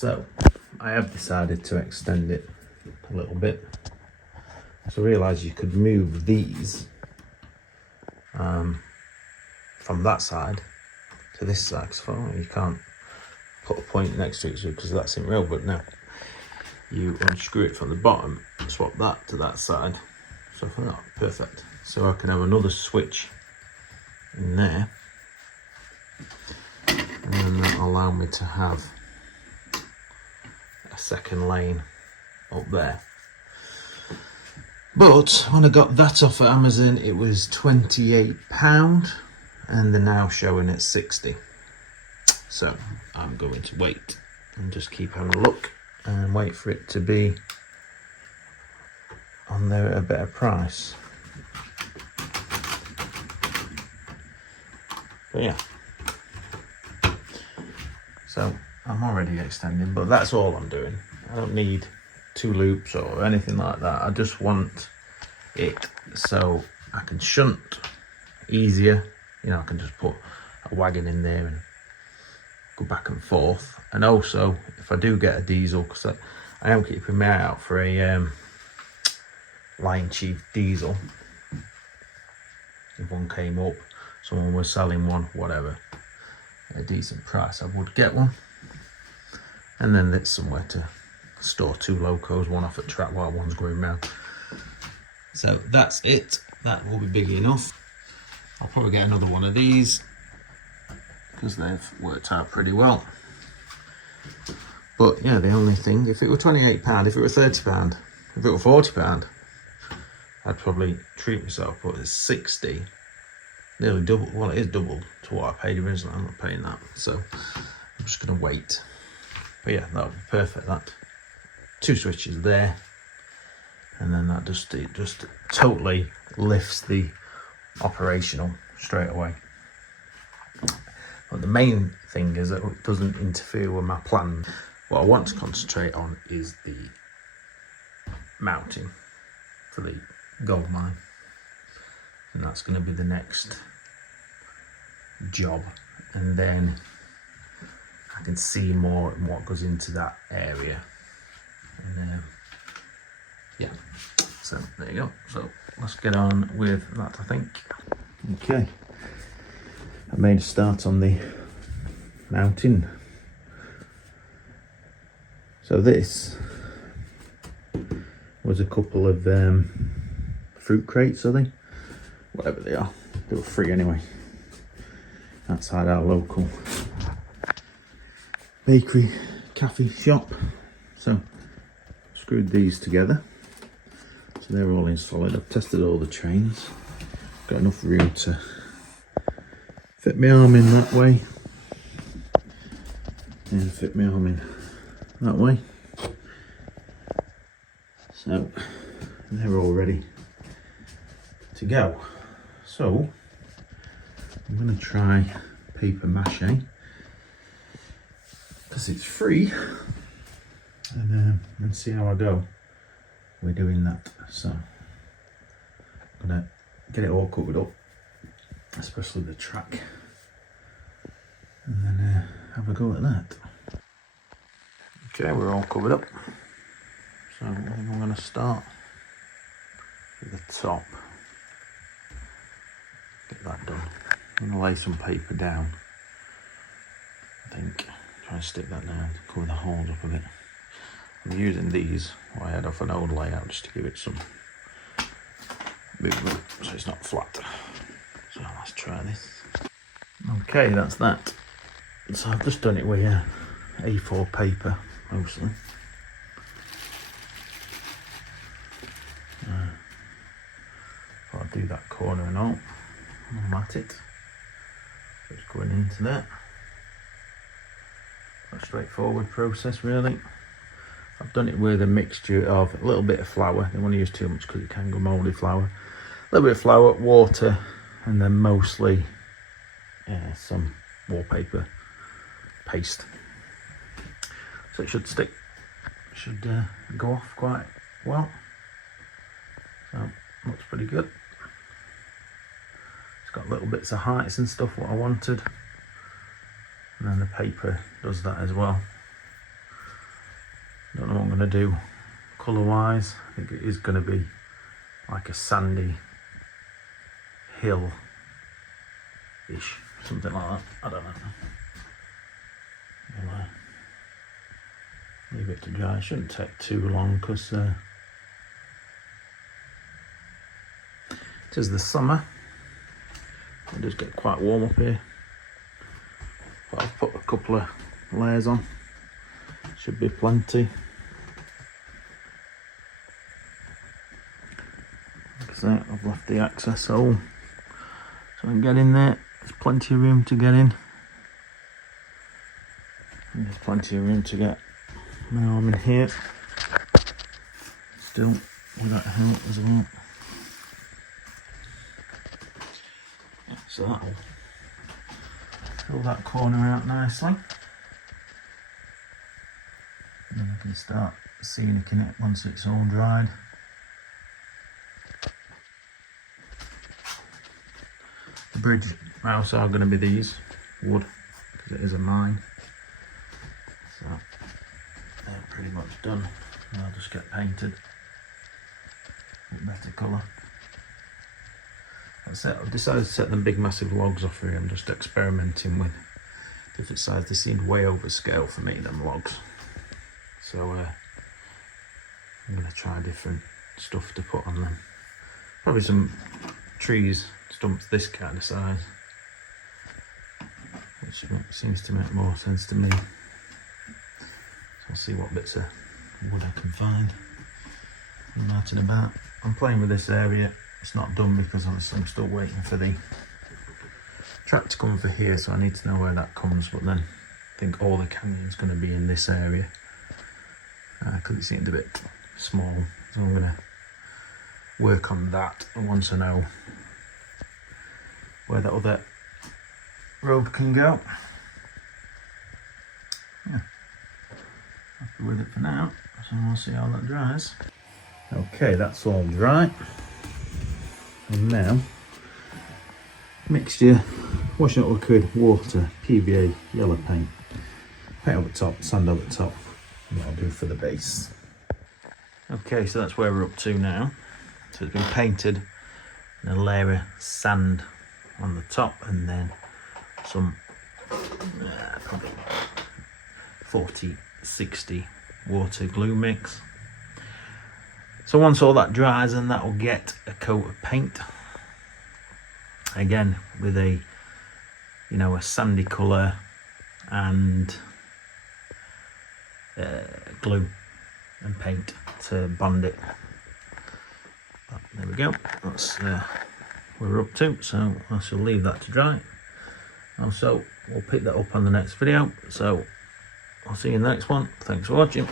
So I have decided to extend it a little bit. So I realised you could move these from that side to this side. Because you can't put a point next to it because that's in real, but now you unscrew it from the bottom, swap that to that side. So I thought, oh, perfect. So I can have another switch in there, and then that'll allow me to have a second lane up there. But when I got that off at Amazon, it was £28, and they're now showing at 60. So I'm going to wait and just keep having a look and wait for it to be on there at a better price. But yeah, so I'm already extending, but that's all I'm doing. I don't need 2 loops or anything like that. I just want it so I can shunt easier. You know, I can just put a wagon in there and go back and forth. And also, if I do get a diesel, because I am keeping my eye out for a Lion Chief diesel. If one came up, someone was selling one, whatever, at a decent price, I would get one. And then there's somewhere to store 2 locos, one off at track while one's going round. So that's it. That will be big enough. I'll probably get another one of these because they've worked out pretty well. But yeah, the only thing, if it were £28, if it were £30, if it were £40, I'd probably treat myself. But it's 60, nearly double. Well, it is double to what I paid originally. I'm not paying that, so I'm just going to wait. But yeah, that would be perfect. That 2 switches there, and then that just totally lifts the operational straight away. But the main thing is that it doesn't interfere with my plan. What I want to concentrate on is the mounting for the gold mine, and that's going to be the next job. And then I can see more what goes into that area. And yeah, so there you go. So let's get on with that, I think. Okay, I made a start on the mounting. So this was a couple of fruit crates, are they? Whatever they are, they were free anyway. Outside our local bakery, cafe shop. So screwed these together. So they're all in solid. I've tested all the chains. Got enough room to fit my arm in that way. And fit my arm in that way. So they're all ready to go. So I'm going to try paper mache because it's free, and see how I go. We're doing that, so I'm going to get it all covered up, especially the track, and then have a go at that. Okay, we're all covered up, so I think I'm going to start with the top. Get that done. I'm going to lay some paper down, I think. Try and stick that down, cover the holes up a bit. I'm using these, what I had off an old layout, just to give it some movement so it's not flat. So let's try this. Okay, that's that. So I've just done it with A4 paper mostly. I'll do that corner and all. I'm at it. Just going into that. A straightforward process, really. I've done it with a mixture of a little bit of flour. I don't want to use too much because it can go mouldy flour. A little bit of flour, water, and then mostly some wallpaper paste. So it should stick. It should go off quite well. So looks pretty good. It's got little bits of heights and stuff what I wanted, and then the paper does that as well. going to do colour wise. I think it is going to be like a sandy hill ish, something like that. I don't know. We'll leave it to dry. It shouldn't take too long because it is the summer. It does get quite warm up here, but I've put a couple of layers on. Should be plenty. Like I say, I've left the access hole so I can get in there. There's plenty of room to get in. And there's plenty of room to get my arm in here. Still without help as well. So that'll fill that corner out nicely. And then I can start scenicking it once it's all dried. The bridge mouse are going to be these, wood, because it is a mine. So they're pretty much done. I'll just get painted with better colour. That's it. I've decided to set them big massive logs off here. I'm just experimenting with different sizes. They seemed way over scale for me, them logs. So I'm going to try different stuff to put on them. Probably some trees, stumps this kind of size, which seems to make more sense to me. So I'll see what bits of wood I can find. I'm out and about. I'm playing with this area. It's not done because obviously I'm still waiting for the track to come for here, so I need to know where that comes. But then I think all the canyon's going to be in this area because it seemed a bit small. So I'm going to work on that, and once I know where that other road can go, yeah, happy with it for now. So we'll see how that dries. Okay, that's all dry. And now, mixture, washing up liquid, water, PVA, yellow paint. Paint over the top, sand over the top. And that'll do for the base. Okay, so that's where we're up to now. So it's been painted and a layer of sand on the top, and then some probably 40-60 water glue mix. So once all that dries, and that will get a coat of paint again with a a sandy colour and glue and paint to bond it. But there we go, that's where we're up to. So I shall leave that to dry, and so we'll pick that up on the next video. So I'll see you in the next one. Thanks for watching.